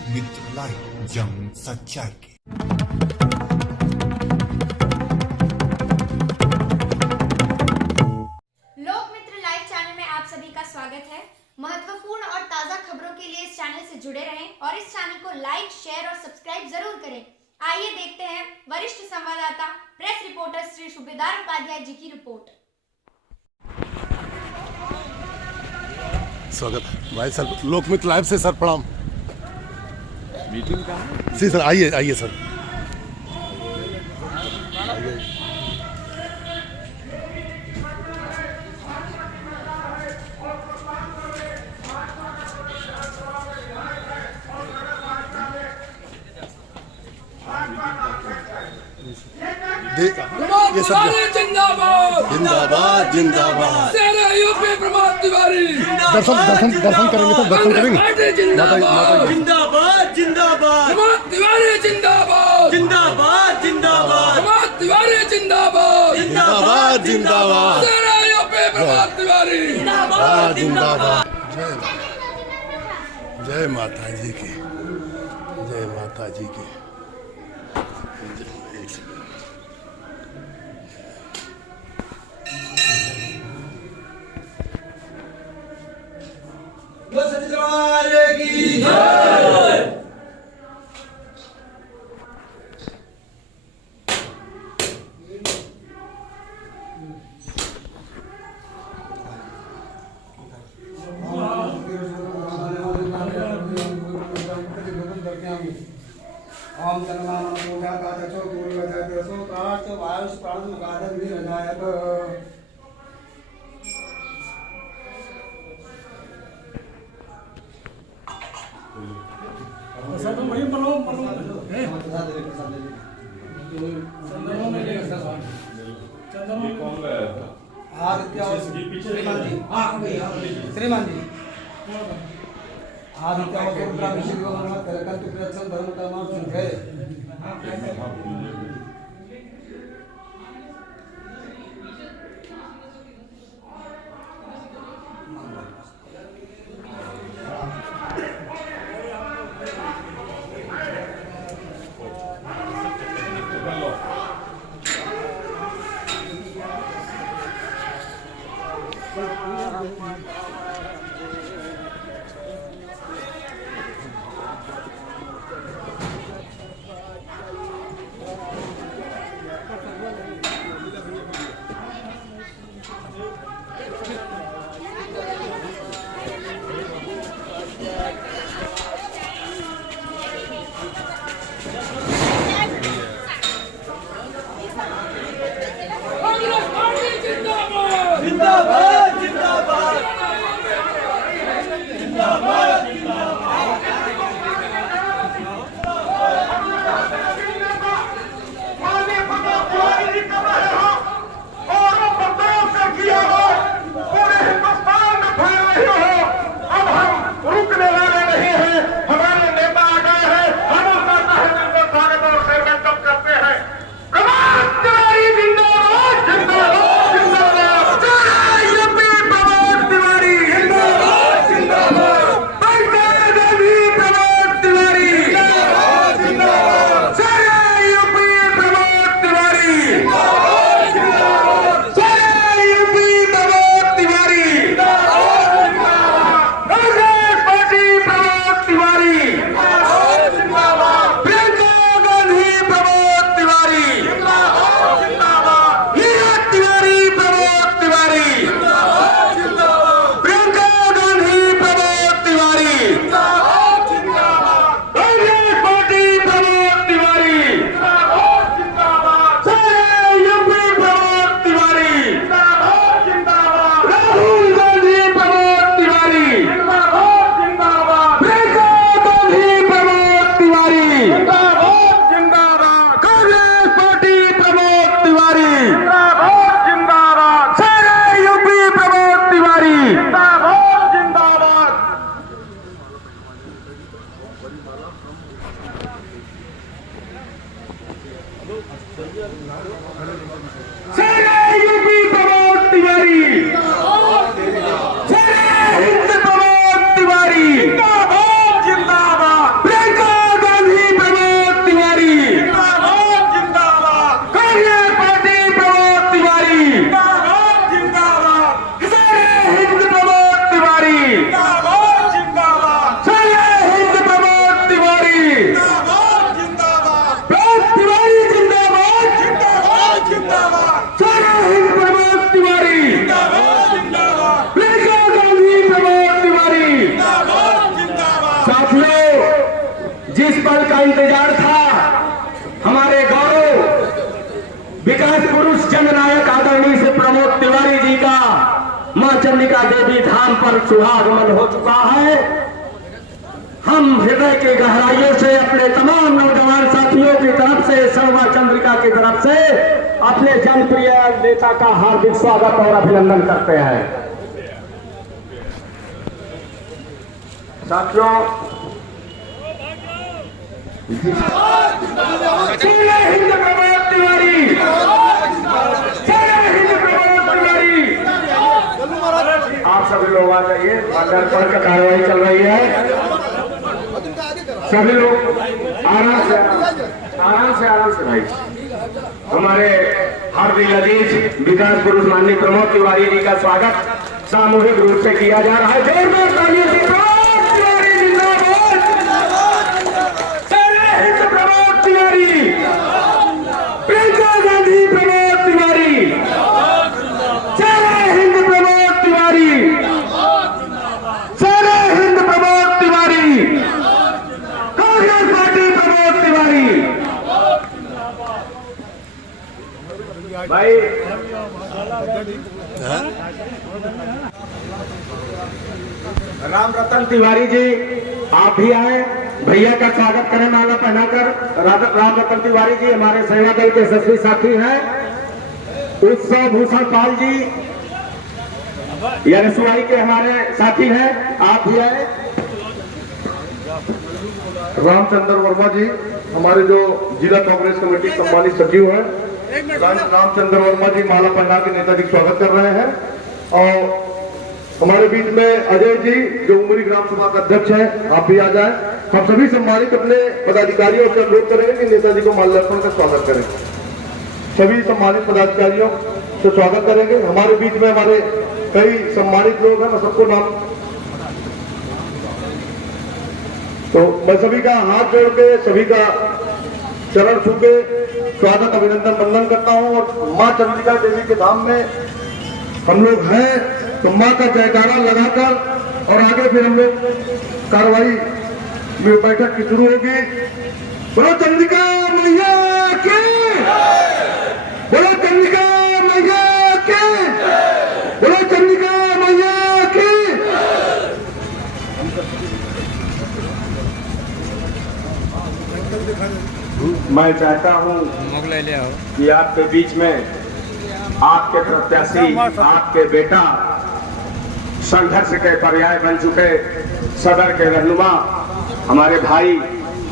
लोकमित्र live, जंग सच्चाई की। लोकमित्र लाइव चैनल में आप सभी का स्वागत है। महत्वपूर्ण और ताजा खबरों के लिए इस चैनल से जुड़े रहें और इस चैनल को लाइक, शेयर और सब्सक्राइब जरूर करें। आइए देखते हैं वरिष्ठ संवाददाता प्रेस रिपोर्टर श्री सूबेदार उपाध्याय जी की रिपोर्ट। स्वागत है भाई सर, लोकमित्र लाइव से सर प्रणाम। मीटिंग का जी सर, आइए आइए सर। ये सब जिंदाबाद जिंदाबाद जिंदाबाद। यूपी प्रमोद तिवारी दर्शन दर्शन दर्शन करेंगे सर, दर्शन करेंगे। जिंदाबाद जिंदाबाद जिंदाबाद प्रमोद तिवारी जिंदाबाद जिंदाबाद जिंदाबाद प्रमोद तिवारी जिंदाबाद जिंदाबाद जिंदाबाद। यूपी प्रमोद तिवारी जिंदाबाद जिंदाबाद। जय माता जी की, जय माता जी की। ओम तन्नाम पूजा का चो दूर वजह सो काश वायुष प्राण गादर भी रजायत सब वही बोलो है श्रीमान जी आदित्य अभिषेक धर्म कर्म सिंह जिंदाबाद जिंदाबाद जिस पल का इंतजार था हमारे गौरव विकास पुरुष जननायक आदरणीय से प्रमोद तिवारी जी का मां चंडिका देवी धाम पर शुभागमन हो चुका है। हम हृदय की गहराइयों से अपने तमाम नौजवान साथियों की तरफ से, सर्वा चंद्रिका की तरफ से अपने जनप्रिय नेता का हार्दिक स्वागत और अभिनंदन करते हैं। साथियों, जय हिंद प्रमोद तिवारी, जय हिंद प्रमोद तिवारी। आप सभी लोग आ जाइए, मंडल पर का कार्रवाई चल रही है। सभी लोग आराम से भाई। हमारे हार्दिक अजीज विकास पुरुष माननीय प्रमोद तिवारी जी का स्वागत सामूहिक रूप से किया जा रहा है। जोरदार तालियों से प्रमोद तिवारी जिंदाबाद, जय हिंद प्रमोद तिवारी, प्रियंका गांधी प्रमोद तिवारी, जय हिंद प्रमोद तिवारी, जय हिंद प्रमोद तिवारी, कांग्रेस पार्टी प्रमोद तिवारी। भाई राम रतन तिवारी जी, आप भी आए, भैया का स्वागत करें माला पहनाकर। राम रतन तिवारी जी हमारे सेवा दल के यशस्वी साथी हैं। उत्सव भूषण पाल जी यरसुआई के हमारे साथी हैं, आप भी आए। रामचंद्र वर्मा जी हमारे जो जिला कांग्रेस कमेटी सम्मानित सचिव हैं, रामचंद्र वर्मा जी माला पहना के नेताजी स्वागत कर रहे हैं। और हमारे बीच में अजय जी जो उमरी ग्राम सभा का अध्यक्ष हैं, आप भी आ जाएं। हम सभी सम्मानित अपने पदाधिकारियों से अनुरोध करेंगे कि नेताजी को माल्यार्पण का स्वागत करें। सभी सम्मानित पदाधिकारियों से स्वागत करेंगे। हमारे बीच में हमारे कई सम्मानित लोग हैं, मैं सबको नाम तो मैं सभी का हाथ जोड़ के, सभी का चरण छू के स्वागत अभिनंदन वंदन करता हूं। और मां चंडिका देवी के धाम में हम लोग हैं तो मां का जयकारा लगाकर और आगे फिर हम लोग कार्रवाई में बैठक की शुरू होगी। बोलो चंडिका मैया की, बोलो चंडिका मैया की, बोलो चंडिका मैया की। मैं चाहता हूं कि आपके बीच में आपके प्रत्याशी, आपके बेटा, संघर्ष के पर्याय बन चुके सदर के रहनुमा हमारे भाई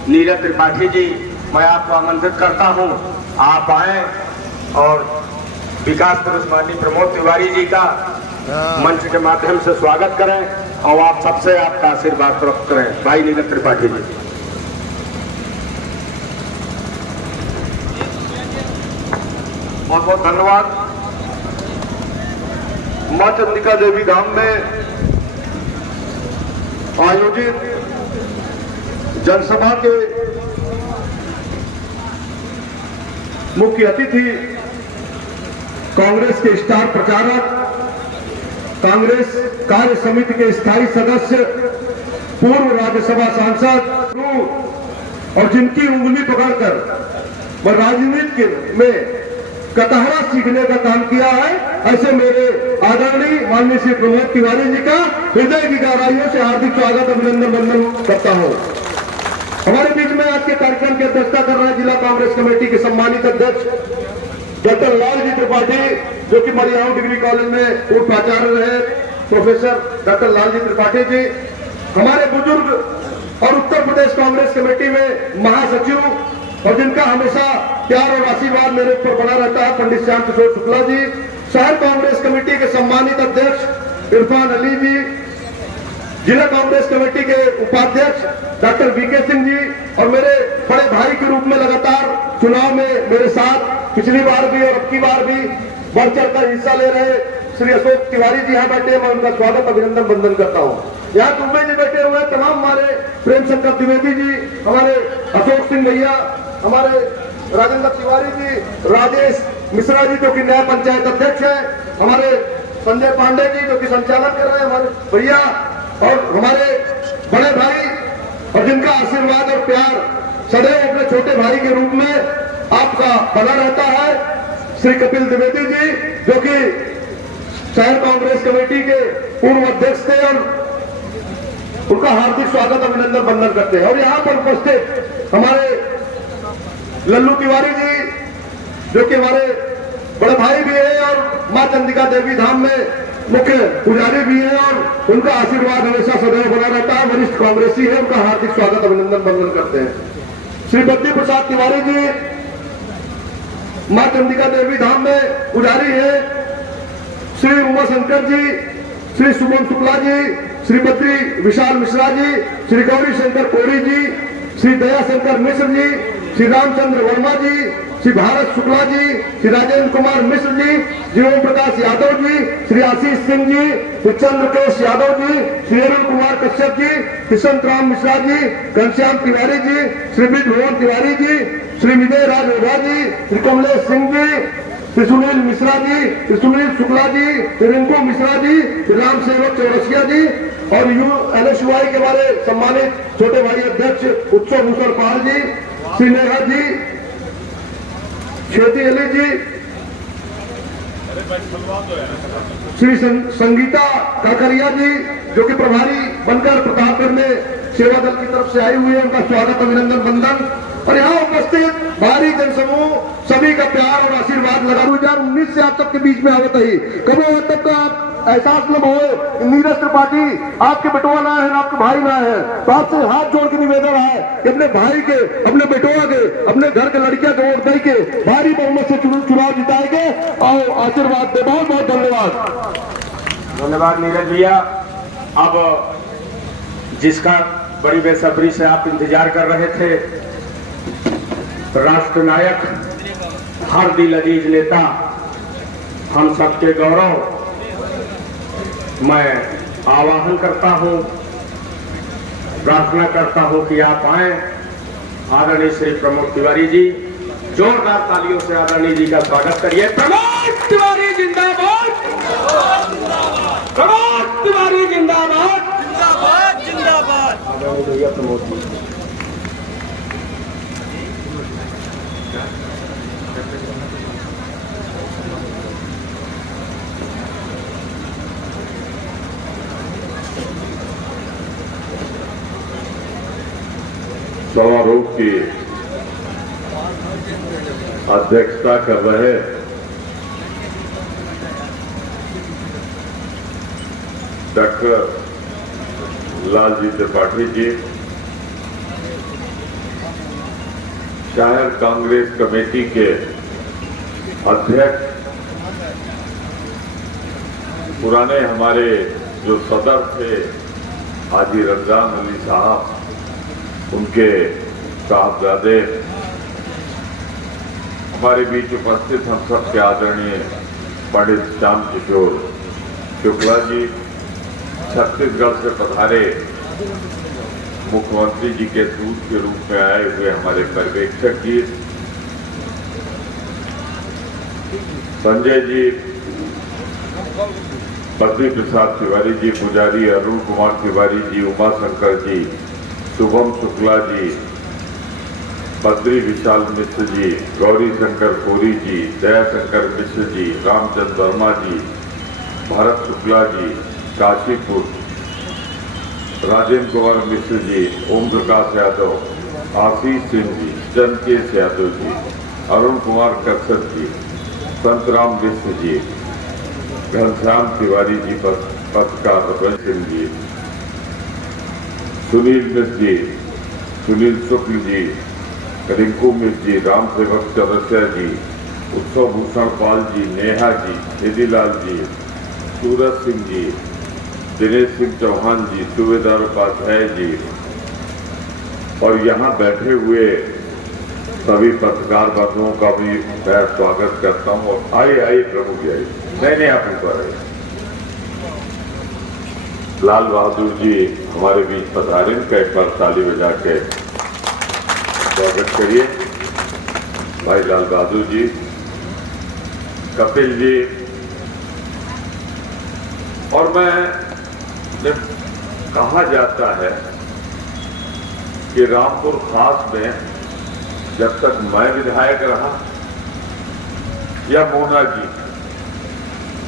नीरज त्रिपाठी जी, मैं आपको आमंत्रित करता हूं, आप आए और विकास पुरुष माननीय प्रमोद तिवारी जी का मंच के माध्यम से स्वागत करें और आप सबसे आपका आशीर्वाद प्राप्त करें। भाई नीरज त्रिपाठी जी। बहुत बहुत धन्यवाद। मां चंडिका देवी धाम में आयोजित जनसभा के मुख्य अतिथि कांग्रेस के स्टार प्रचारक, कांग्रेस कार्य समिति के स्थायी सदस्य, पूर्व राज्यसभा सांसद और जिनकी उंगली पकड़कर वह राजनीति में कटहरा सीखने का काम किया है, ऐसे मेरे आदरणीय माननीय श्री प्रमोद तिवारी जी का हृदय की गहराइयों से हार्दिक स्वागत अभिनंदन वंदन करता हूं। हमारे बीच में आज के कार्यक्रम की अध्यक्षता कर रहे हैं जिला कांग्रेस कमेटी के सम्मानित अध्यक्ष डॉक्टर लाल जी त्रिपाठी, जो कि मरियाऊ डिग्री कॉलेज में पूर्व प्राचार्य रहे, प्रोफेसर डॉक्टर लाल जी त्रिपाठी जी। हमारे बुजुर्ग और उत्तर प्रदेश कांग्रेस कमेटी में महासचिव और जिनका हमेशा प्यार और आशीर्वाद मेरे ऊपर बना रहता है, पंडित श्याम किशोर शुक्ला जी। शहर कांग्रेस कमेटी के सम्मानित अध्यक्ष इरफान अली जी, जिला कांग्रेस कमेटी के उपाध्यक्ष डॉक्टर वीके सिंह जी, और मेरे बड़े भाई के रूप में लगातार चुनाव में मेरे साथ पिछली बार भी और अब की बार भी बढ़ चढ़ कर हिस्सा ले रहे श्री अशोक तिवारी जी यहाँ बैठे, मैं उनका स्वागत अभिनंदन वंदन करता हूँ। यहाँ दुबई जी बैठे हुए तमाम हमारे प्रेम शंकर द्विवेदी जी, हमारे अशोक सिंह भैया, हमारे राजेंद्र तिवारी जी, राजेश मिश्रा जी जो कि नया पंचायत अध्यक्ष है, हमारे संजय पांडे जी जो कि संचालन कर रहे हैं, हमारे भैया, और हमारे बड़े भाई और जिनका आशीर्वाद और प्यार सदैव अपने छोटे भाई के रूप में आपका बना रहता है, श्री कपिल द्विवेदी जी, जो कि शहर कांग्रेस कमेटी के पूर्व अध्यक्ष थे, और उनका हार्दिक स्वागत अभिनंदन वंदन करते हैं। और यहाँ पर उपस्थित हमारे लल्लू तिवारी जी, जो कि हमारे बड़े भाई भी हैं और मां चंडिका देवी धाम में मुख्य पुजारी भी हैं, और उनका आशीर्वाद हमेशा सदैव बना रहता है। वरिष्ठ कांग्रेसी है, उनका हार्दिक स्वागत अभिनंदन वंदन करते हैं। श्री बद्री प्रसाद तिवारी जी मां चंडिका देवी धाम में पुजारी है। श्री उमा शंकर जी, श्री सुमन शुक्ला जी, श्री बद्री विशाल मिश्रा जी, श्री गौरी शंकर कोरी जी, श्री दया शंकर मिश्र जी, श्री रामचंद्र वर्मा जी, श्री भारत शुक्ला जी, श्री राजेंद्र कुमार मिश्र जी, श्री ओम प्रकाश यादव जी, श्री आशीष सिंह जी, श्री चंद्रकेश यादव जी, श्री अरुण कुमार कश्यप जी, किशन राम मिश्रा जी, घनश्याम तिवारी जी, श्री विद भुवन तिवारी जी, श्री विजय राज ओझा जी, श्री कमलेश सिंह जी, श्री सुनील मिश्रा जी, श्री सुनील शुक्ला जी, श्री रिंकू मिश्रा जी, श्री राम सेवक चौरसिया जी, और NSUI के हमारे सम्मानित छोटे भाई अध्यक्ष उत्सव भूषण पाल जी, श्री नेहा जी, श्वेती अली जी, श्री संगीता काकरिया जी, जो कि प्रभारी बनकर प्रतापगढ़ में सेवा दल की तरफ से आए हुए हैं, उनका स्वागत अभिनंदन वंदन। और यहाँ उपस्थित भारी जनसमूह सभी का प्यार और आशीर्वाद लगा। 2019 से आप सबके बीच में आवत ही कबो तब का एहसास न हो, नीरज त्रिपाठी आपके बेटवा ना है, आपके भाई ना है, तो आपसे हाथ जोड़ के निवेदन है कि अपने भाई के, अपने बेटवा के, अपने घर के लड़कियां को वोट दे के भारी बहुमत से चुनाव जिताएंगे और आशीर्वाद दे। बहुत बहुत धन्यवाद। धन्यवाद नीरज भैया। अब जिसका बड़ी बेसब्री से आप इंतजार कर रहे थे, राष्ट्र नायक, हर दिल अजीज नेता, हम सबके गौरव, मैं आवाहन करता हूं, प्रार्थना करता हूं कि आप आए। आदरणीय श्री प्रमोद तिवारी जी, जोरदार तालियों से आदरणीय जी का स्वागत करिए। प्रमोद तिवारी जिंदाबाद, प्रमोद तिवारी जिंदाबाद, जिंदाबाद जिंदाबाद। भैया प्रमोद जी, समारोह की अध्यक्षता कर रहे डॉक्टर लालजी त्रिपाठी जी, शहर कांग्रेस कमेटी के अध्यक्ष, पुराने हमारे जो सदर थे हाजी रमजान अली साहब, उनके साहबजादे, हमारे बीच उपस्थित हम सबके आदरणीय पंडित श्याम किशोर शुक्ला जी, छत्तीसगढ़ से पधारे मुख्यमंत्री जी के दूत के रूप में आए हुए हमारे पर्यवेक्षक जी, संजय जी, बद्री प्रसाद तिवारी जी पुजारी, अरुण कुमार तिवारी जी, उमा शंकर जी, शुभम शुक्ला जी, बद्री विशाल मिश्र जी, गौरी शंकर कोरी जी, दया शंकर मिश्र जी, रामचंद्र वर्मा जी, भारत शुक्ला जी, काशीपुर, राजेंद्र कुमार मिश्र जी, ओम प्रकाश यादव, आशीष सिंह जी, चंद्रकेश यादव जी, अरुण कुमार कश्यप जी, संतराम मिश्र जी, घनश्याम तिवारी जी, पत्रकार रतन सिंह जी, सुनील मिश्र जी, सुनील शुक्ल जी, रिंकू मिश्र जी, राम सेवक चौरसिया जी, उत्सव भूषण पाल जी, नेहा जी, निधिलाल जी, सूरज सिंह जी, दिनेश सिंह चौहान जी, सूबेदार उपाध्याय जी, और यहाँ बैठे हुए सभी पत्रकार बंधुओं का भी मैं स्वागत करता हूँ। और आइए प्रमुख जी, आइए, नहीं आप ऊपर आइए। लाल बहादुर जी हमारे बीच पधारे, का एक बार ताली बजा के स्वागत करिए। भाई लाल बहादुर जी, कपिल जी, और मैं जब कहा जाता है कि रामपुर खास में जब तक मैं विधायक रहा या मोना जी,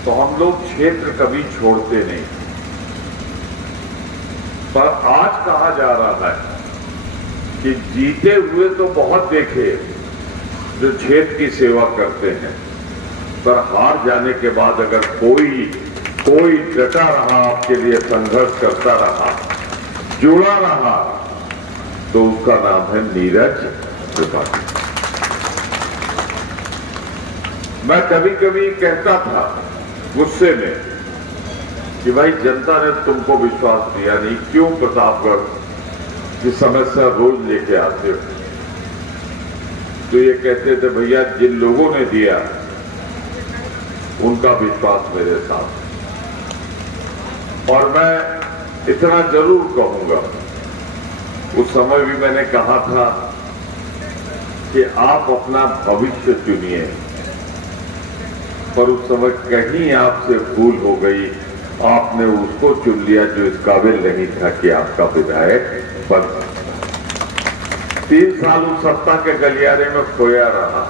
तो हम लोग क्षेत्र कभी छोड़ते नहीं। पर आज कहा जा रहा है कि जीते हुए तो बहुत देखे जो क्षेत्र की सेवा करते हैं, पर हार जाने के बाद अगर कोई डटा रहा, आपके लिए संघर्ष करता रहा, जुड़ा रहा, तो उसका नाम है नीरज त्रिपाठी। मैं कभी कभी कहता था गुस्से में कि भाई जनता ने तुमको विश्वास दिया नहीं, क्यों प्रतापगढ़ की समस्या रोज लेके आते हो? तो ये कहते थे भैया जिन लोगों ने दिया उनका विश्वास मेरे साथ। और मैं इतना जरूर कहूंगा, उस समय भी मैंने कहा था कि आप अपना भविष्य चुनिए, पर उस समय कहीं आपसे भूल हो गई, आपने उसको चुन लिया जो इस काबिल नहीं था कि आपका विधायक बन सके। 3 साल उस सत्ता के गलियारे में खोया रहा।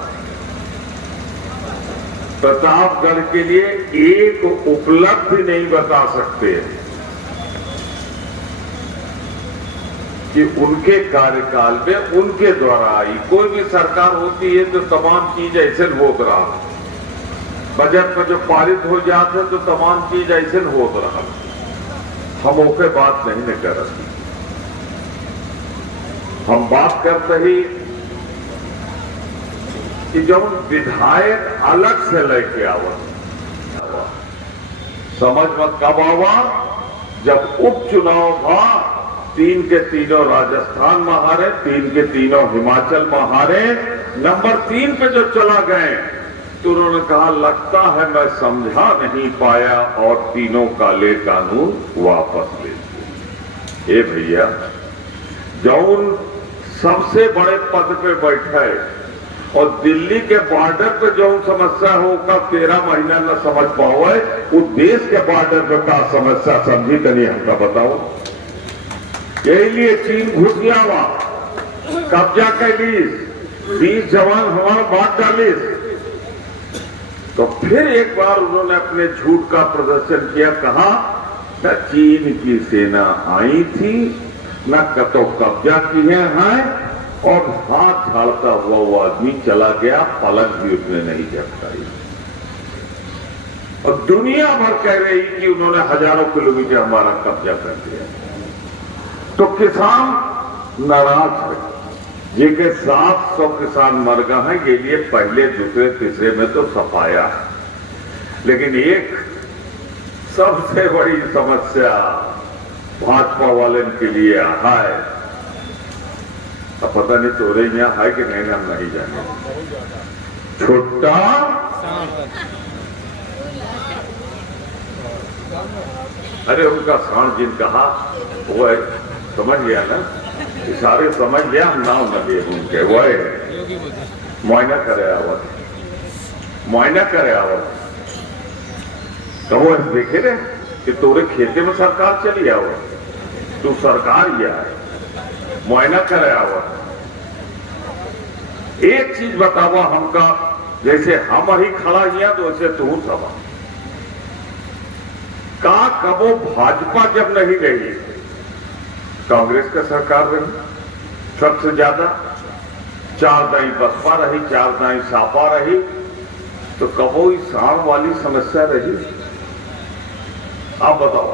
प्रतापगढ़ के लिए एक उपलब्धि नहीं बता सकते कि उनके कार्यकाल में उनके द्वारा आई। कोई भी सरकार होती है तो तमाम चीज ऐसे होत रहा, बजट में जो पारित हो जाते तो तमाम चीज ऐसे होत रहा। हम ओके बात नहीं न कर रहे, हम बात करते ही कि जब विधायक अलग से लेके आवा, समझ में कब आवा? जब उपचुनाव था, 3 के तीनों राजस्थान में हारे, 3 के तीनों हिमाचल में हारे, नंबर 3 पे जो चला गए तो उन्होंने कहा लगता है मैं समझा नहीं पाया और तीनों काले कानून वापस ले लिए। ए भैया, जौन सबसे बड़े पद पे बैठे और दिल्ली के बॉर्डर पे जो समस्या हो का 13 महीना न समझ पाओ, वो देश के बॉर्डर पे का समस्या समझी तनी हमका बताओ। यही लिए चीन घुस गया हुआ, कब्जा कैलीस, 20 जवान हमारा बात डालीस। तो फिर एक बार उन्होंने अपने झूठ का प्रदर्शन किया, कहा न चीन की सेना आई थी, न कतो कब्जा किए हैं, और हाथ झाड़ता हुआ वो आदमी चला गया, पलक भी उसने नहीं झपकाई। और दुनिया भर कह रही कि उन्होंने हजारों किलोमीटर हमारा कब्जा कर दिया। तो किसान नाराज है, जिनके 700 किसान मर गए हैं, ये लिए पहले दूसरे तीसरे में तो सफाया। लेकिन एक सबसे बड़ी समस्या भाजपा वाले के लिए है, अब पता नहीं तोरे यहाँ है कि नहीं, हम नहीं जाने। छोटा अरे उनका सांड जिन कहा वो है, समझ गया ना, सारे समझ गया, हम नाम न दिए उनके। वो है मुआयना करे आवत, मुआयना करे आवत, तो वो देखे रे कि तोरे खेते में सरकार चली आवत, तू सरकार ही है, मुआयना करे आवत। एक चीज बतावा हमका, जैसे हम ही खड़ा किया तो वैसे तू सवा का कबो भाजपा जब नहीं रही, कांग्रेस का सरकार रही सबसे ज्यादा, 4 दाई बसपा रही, 4 दाई सापा रही, तो कबो इस सांड वाली समस्या रही? आप बताओ।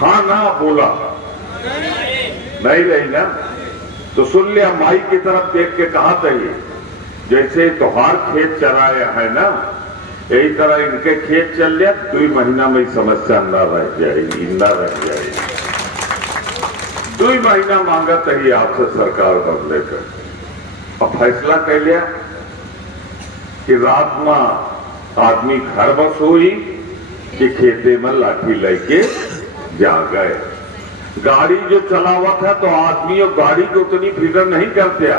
हाँ ना बोला नहीं रही ना, तो सुन लिया। माई की तरफ देख के कहा था, ये जैसे तोहार खेत चराया है ना, यही तरह इनके खेत चल लिया, 2 महीना में समस्या न रह जाएगी, न रह जाएगी। 2 महीना मांगा ही आपसे सरकार बदले कर। अब फैसला कर लिया कि रात में आदमी घर बस हुई कि खेते में लाठी लेके जा गए। गाड़ी जो चलावत है तो आदमी और गाड़ी को उतनी फिक्र नहीं करते।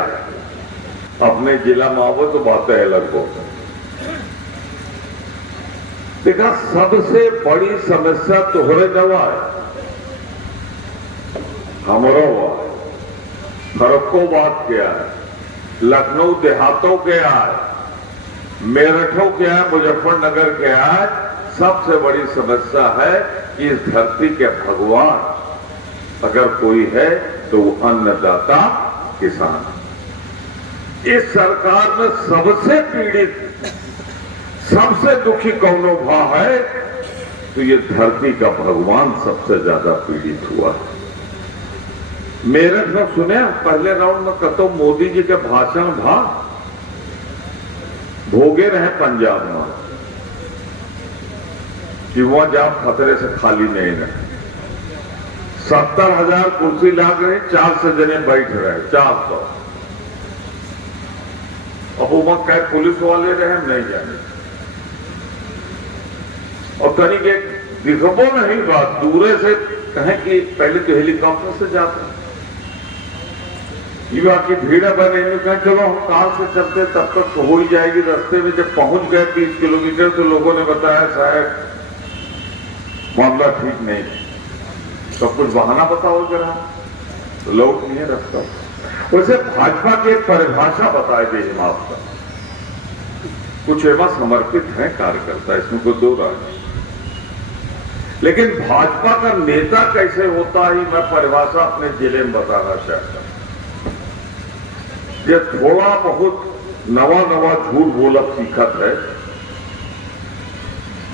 अपने जिला में आवो तो बातें अलग हो। देखा, सबसे बड़ी समस्या तोहरे दवा है, हमरो फर्रुखाबाद क्या है, लखनऊ देहातों क्या है, मेरठों क्या है, मुजफ्फरनगर क्या है। सबसे बड़ी समस्या है कि इस धरती के भगवान अगर कोई है तो वो अन्नदाता किसान। इस सरकार में सबसे पीड़ित, सबसे दुखी कौनो भाव है तो ये धरती का भगवान सबसे ज्यादा पीड़ित हुआ है। मेरठ में सुने पहले राउंड में कतो मोदी जी के भाषण भा भोगे रहे पंजाब में कि वहां जब खतरे से खाली नहीं रहे। 70,000 कुर्सी लाग रहे, 400 जने बैठ रहे, 400। अब वो कहे पुलिस वाले रहे, हम नहीं जाने। और तनिक एक दिखबो नहीं बात दूरे से कहें कि पहले तो हेलीकॉप्टर से जाता युवा की भीड़ बने, कहा चलो हम कार से चलते तब तक हो ही जाएगी। रास्ते में जब पहुंच गए 20 किलोमीटर तो लोगों ने बताया साहब मामला ठीक नहीं, सब कुछ बहाना बताओ जरा, तो लोग नहीं है रास्ता। वैसे भाजपा की एक परिभाषा बताए दे हम आपका, कुछ एवं समर्पित है कार्यकर्ता, इसमें कोई दो राय नहीं। लेकिन भाजपा का नेता कैसे होता है मैं परिभाषा अपने जिले में बताना चाहता हूं। ये थोड़ा बहुत नवा झूठ बोला सीखत है,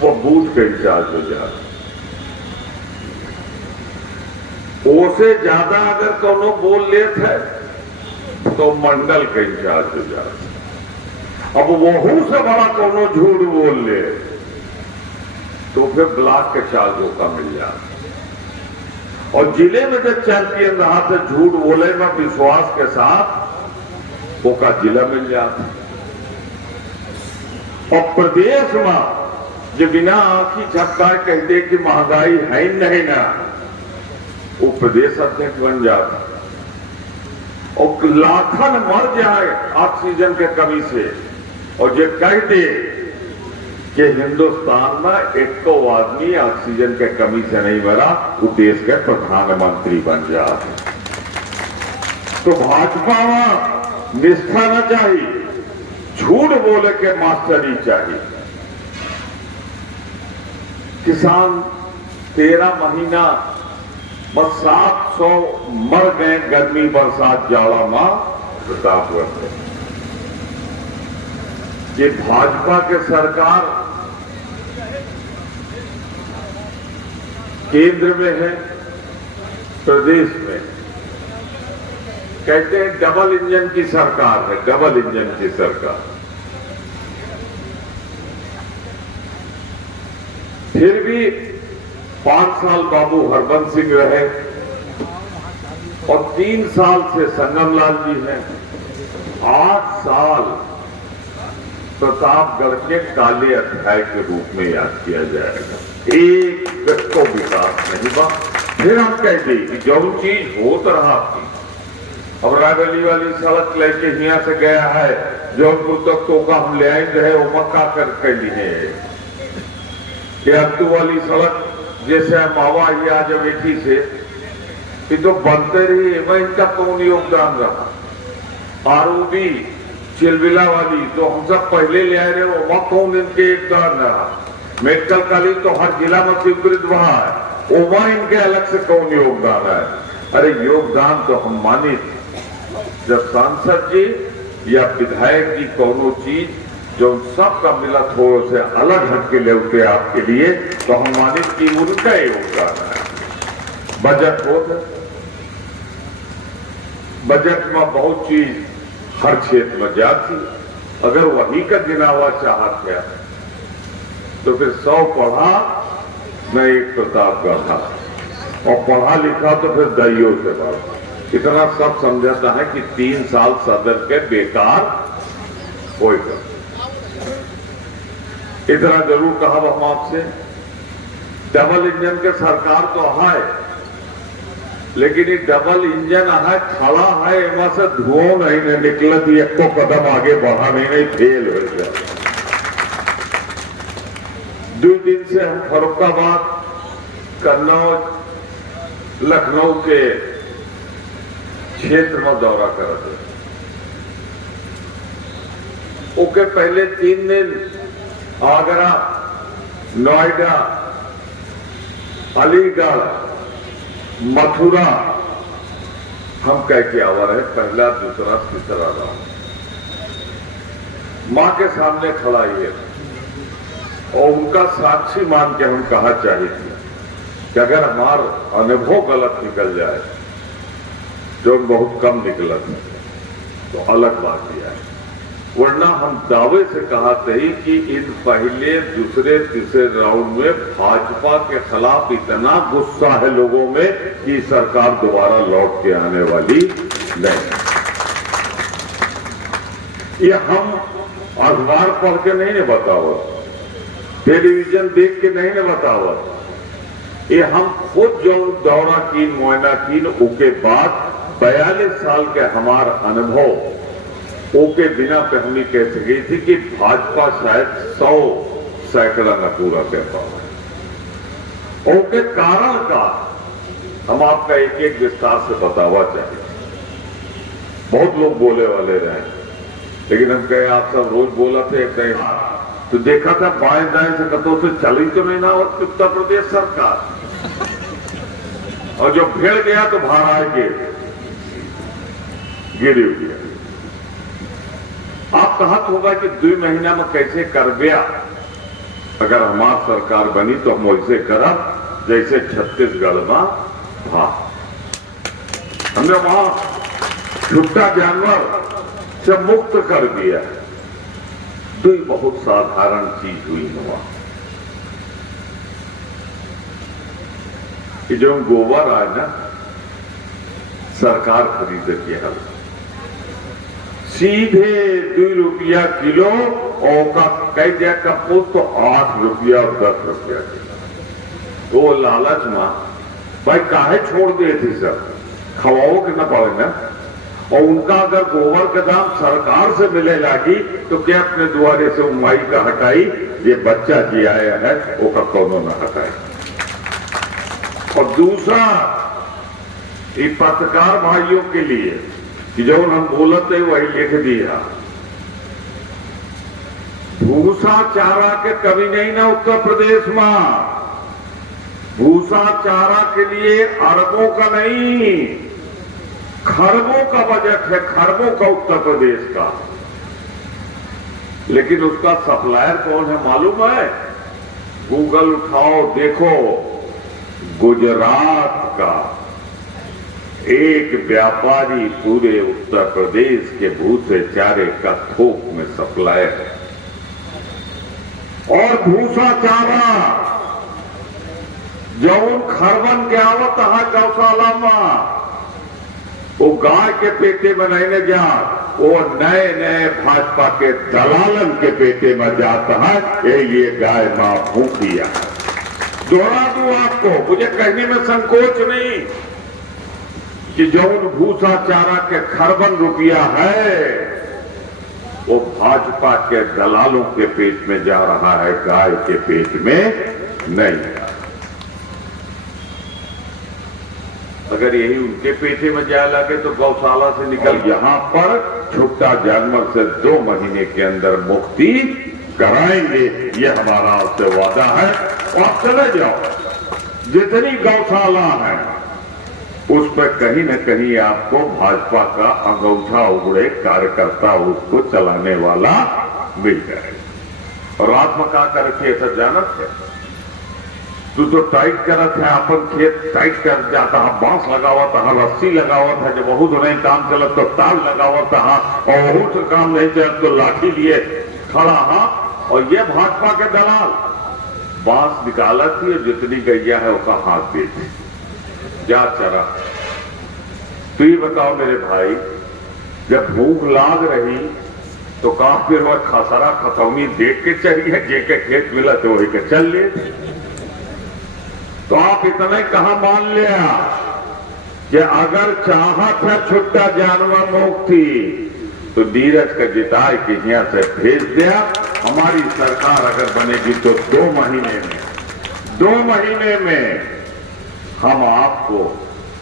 वो बूथ के इंचार्ज हो जाए। उससे ज्यादा अगर कोनो बोल लेते है तो मंडल के इंचार्ज हो जाए। अब वहू से बड़ा कोनो झूठ बोल ले तो फिर ब्लॉक के चार्जों का मिल जाए। और जिले में जब चैंपियन रहा था झूठ बोले में विश्वास के साथ वो का जिला मिल जाता। और प्रदेश में जो बिना आंखी झपकाए कह दे कि महंगाई है नहीं ना, वो प्रदेश अध्यक्ष बन जाता। और लाखन मर जाए ऑक्सीजन के कमी से और जो कह दे कि हिंदुस्तान में एक तो आदमी ऑक्सीजन के कमी से नहीं मरा, वो देश के प्रधानमंत्री बन जाते। तो भाजपा में निष्ठा न चाहिए, झूठ बोले के मास्टरी चाहिए। किसान 13 महीना बस 700 मर गए गर्मी बरसात जाड़ा मां प्रतापगढ़ में। ये भाजपा के सरकार केंद्र में है, प्रदेश में कहते हैं डबल इंजन की सरकार है, डबल इंजन की सरकार। फिर भी 5 साल बाबू हरबंस सिंह रहे और 3 साल से संगमलाल जी हैं। 8 साल प्रतापगढ़ के काले अध्याय के रूप में याद किया जाएगा। एक को विकास नहीं बा। फिर हम कहते कि जो चीज हो तो रहा थी। अब रायबरेली वाली सड़क लेके यहाँ से गया है जौनपुर तक तो का हम ले आएंगे है वो मक्का कर लिए कि अब्दू वाली सड़क जैसे मावा ही आज अमेठी से ये तो बनते रही, मैं इनका कौन योगदान रहा। आरओबी चिलबिला वाली तो हम सब पहले ले आए रहे, वहां कौन इनके योगदान रहा। मेडिकल कॉलेज तो हर जिला में स्वीकृत वहां है, वहां इनके अलग से कौन योगदान है। अरे योगदान तो हम मानित जब सांसद जी या विधायक जी कोनो चीज जो सबका मिला थोड़ा से अलग हटके ले उठे आपके लिए तो हम मानित की उनका योगदान है। बजट हो, बजट में बहुत चीज हर क्षेत्र में जाती, अगर वही का गिनावा चाहत है तो फिर 100 पढ़ा मैं 1 प्रतापगढ़ था और पढ़ा लिखा तो फिर दइयों से बढ़ा। इतना सब समझाता है कि 3 साल सदर के बेकार होगा। इतना जरूर कहा हम आपसे, डबल इंजन के सरकार तो है, लेकिन ये डबल इंजन है खड़ा है, वहां से धुआं नहीं निकलत, एक तो कदम आगे बढ़ा नहीं फेल हो गया। 2 दिन से हम फर्रुखाबाद, कन्नौज, लखनऊ के क्षेत्र में दौरा करते। ओके पहले 3 दिन आगरा, नोएडा, अलीगढ़, मथुरा हम कह के आवा रहे, पहला, दूसरा, तीसरा राउंड मां के सामने खड़ा ये और उनका साक्षी मान के हम कहा चाहिए थे कि अगर हमारा अनुभव गलत निकल जाए, जो बहुत कम निकला तो अलग बात यह है, वरना हम दावे से कहा थे कि इन पहले, दूसरे, तीसरे राउंड में भाजपा के खिलाफ इतना गुस्सा है लोगों में कि सरकार दोबारा लौट के आने वाली नहीं। ये हम अखबार पढ़ के नहीं ने बतावा, टेलीविजन देख के नहीं ने बतावा, ये हम खुद जो दौरा कीन, मुआयना कीन, उसके बाद 42 साल के हमारा अनुभव ओके बिना पे हमें कह सके थी कि भाजपा शायद 100 सैकड़ा न पूरा कर पाए। ओके कारण का हम आपका एक एक विस्तार से बतावा चाहिए। बहुत लोग बोले वाले रहे, लेकिन हम कहे आप सब रोज बोला थे कहीं तो देखा था बाएं दाएं से कतों से चली तो नहीं ना उत्तर प्रदेश सरकार, और जो भिड़ गया तो बाहर आके गिरी हुई। आप कहत होगा कि 2 महीना में कैसे कर गया। अगर हमारी सरकार बनी तो हम वैसे करब जैसे छत्तीसगढ़ में था। हमने वहां छुट्टा जानवर से मुक्त कर दिया। तो बहुत साधारण चीज हुई वहां कि जो गोबर आए ना सरकार खरीदे के हल सीधे 2 रुपया किलो और का कह दिया कपूर तो 8 रुपया और 10 रुपया किलो। तो लालच मां भाई काहे छोड़ दिए थे सर, खवाओ के न पड़े ना। और उनका अगर गोबर का दाम सरकार से मिले लागी तो क्या अपने द्वारे से उमाई का हटाई, ये बच्चा जी आया है वो का कोनो न हटाए। और दूसरा ये पत्रकार भाइयों के लिए कि जो हम बोलते वही लिख दिया, भूसा चारा के कमी नहीं ना उत्तर प्रदेश में। भूसा चारा के लिए अरबों का नहीं खरबों का बजट है, खरबों का उत्तर प्रदेश का। लेकिन उसका सप्लायर कौन है मालूम है? गूगल उठाओ देखो, गुजरात का एक व्यापारी पूरे उत्तर प्रदेश के भूसे चारे का थोक में सप्लायर है। और भूसा चारा जौन खरबन के आवत है गौशाला में, वो गाय के पेटे में नहीं जा, वो नए नए भाजपा के दलालन के पेटे में जाता है। ये गाय मां भूखिया है। दोहरा दूं आपको, मुझे कहने में संकोच नहीं कि जौन भूसा चारा के खरबन रुपया है वो भाजपा के दलालों के पेट में जा रहा है, गाय के पेट में नहीं। अगर यही उनके पेटे में जाए लगे तो गौशाला से निकल यहां पर छुट्टा जानवर से 2 महीने के अंदर मुक्ति कराएंगे, ये हमारा आपसे वादा है। और आप चले जाओ, जितनी गौशाला है उस पर कहीं न कहीं आपको भाजपा का अंगूठा उगड़े कार्यकर्ता उसको चलाने वाला मिल जाएगा। और रात में क्या करके ऐसा जानत है, तू तो टाइट करत है, अपन खेत टाइट कर जाता है, बांस लगावत है, रस्सी लगावत है, जब बहुत नहीं काम चलत तो ताल लगावत है, और बहुत काम नहीं चलत तो लाठी लिए खड़ा है। और ये भाजपा के दलाल बांस निकालत ही, जितनी गैया है उसका हाथ देते जा चरा। तो ये बताओ मेरे भाई, जब भूख लाग रही तो कहा फिर वह खसरा खतौनी देख के चाहिए, जेके खेत मिला तो वही के चल ले। तो आप इतना ही कहा मान लिया कि अगर चाहत है छुट्टा जानवर मुक्ति तो नीरज का जिताए कि यहाँ से भेज दिया। हमारी सरकार अगर बनेगी तो 2 महीने में हम आपको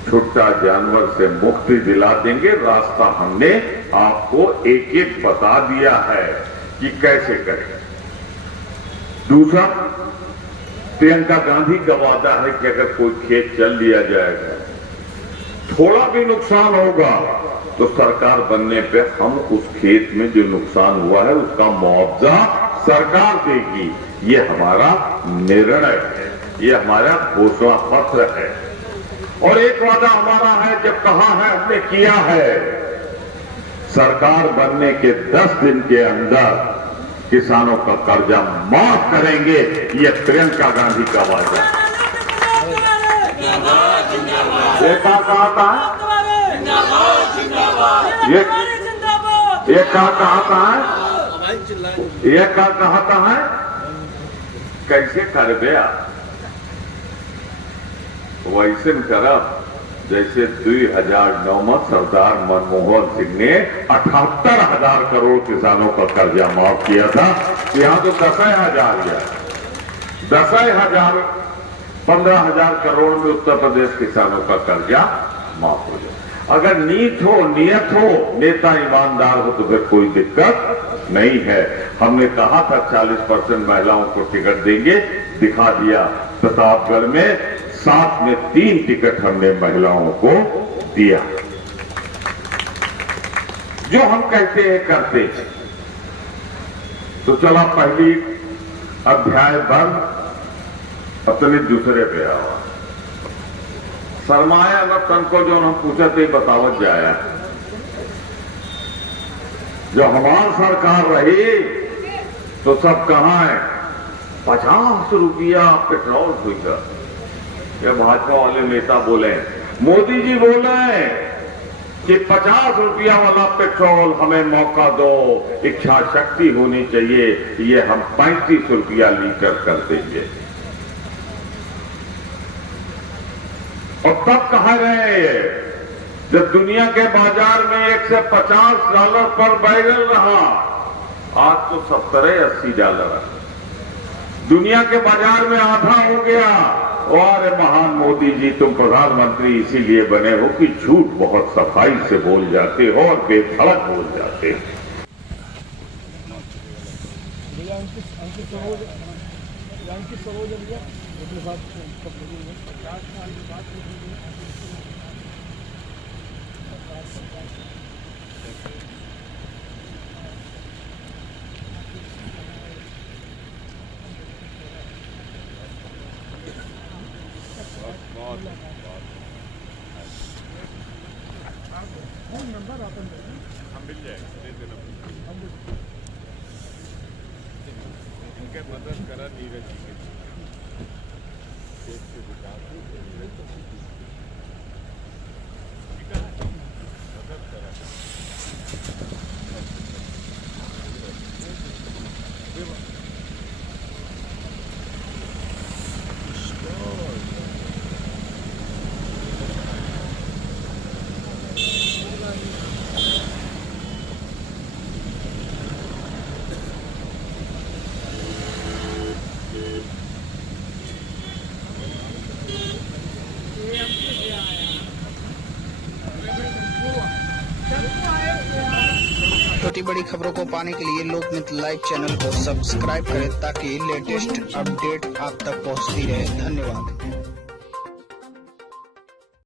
छुट्टा जानवर से मुक्ति दिला देंगे। रास्ता हमने आपको एक एक बता दिया है कि कैसे करें। दूसरा, प्रियंका गांधी का वादा है कि अगर कोई खेत चल लिया जाएगा, थोड़ा भी नुकसान होगा तो सरकार बनने पे हम उस खेत में जो नुकसान हुआ है उसका मुआवजा सरकार देगी। ये हमारा निर्णय है, ये हमारा घोषणा पत्र है। और एक वादा हमारा है, जब कहा है हमने किया है, सरकार बनने के 10 दिन के अंदर किसानों का कर्जा माफ करेंगे। ये प्रियंका गांधी का वादा है। ये क्या कहता है? ये क्या कहता है? ये क्या कहता है? कैसे कर दिया? वैसे करब जैसे 2009 में सरदार मनमोहन सिंह ने 78,000 करोड़ किसानों का कर्जा माफ किया था। यहाँ तो 10,000 10,000 15,000 करोड़ में उत्तर प्रदेश किसानों का कर्जा माफ हो जाए। अगर नियत हो, नेता ईमानदार हो तो फिर कोई दिक्कत नहीं है। हमने कहा था 40% महिलाओं को टिकट देंगे, दिखा दिया। प्रतापगढ़ में 7 में 3 टिकट हमने महिलाओं को दिया। जो हम कहते हैं करते हैं। तो चला पहली अध्याय बंद, अपने दूसरे पे आवा। सरमाया न तन को जो हम पूछे थे बतावत जाया। जो हमारी सरकार रही तो सब कहाँ है? 50 रुपया पेट्रोल हुआ। ये भाजपा वाले नेता बोले, मोदी जी बोले कि 50 रुपया वाला पेट्रोल हमें मौका दो, इच्छा शक्ति होनी चाहिए, ये हम 35 रुपया लीटर कर देंगे। और तब कहा गए जब दुनिया के बाजार में $150 पर बैरल रहा, आज तो $70-80 है। दुनिया के बाजार में आधा हो गया। और महान मोदी जी, तुम प्रधानमंत्री इसीलिए बने हो कि झूठ बहुत सफाई से बोल जाते हो और बेधड़क बोल जाते हो। इनके मदद करा नीरज जी छोटी बड़ी खबरों को पाने के लिए लोकमित्र लाइव चैनल को सब्सक्राइब करें ताकि लेटेस्ट अपडेट आप तक पहुंचती रहे। धन्यवाद।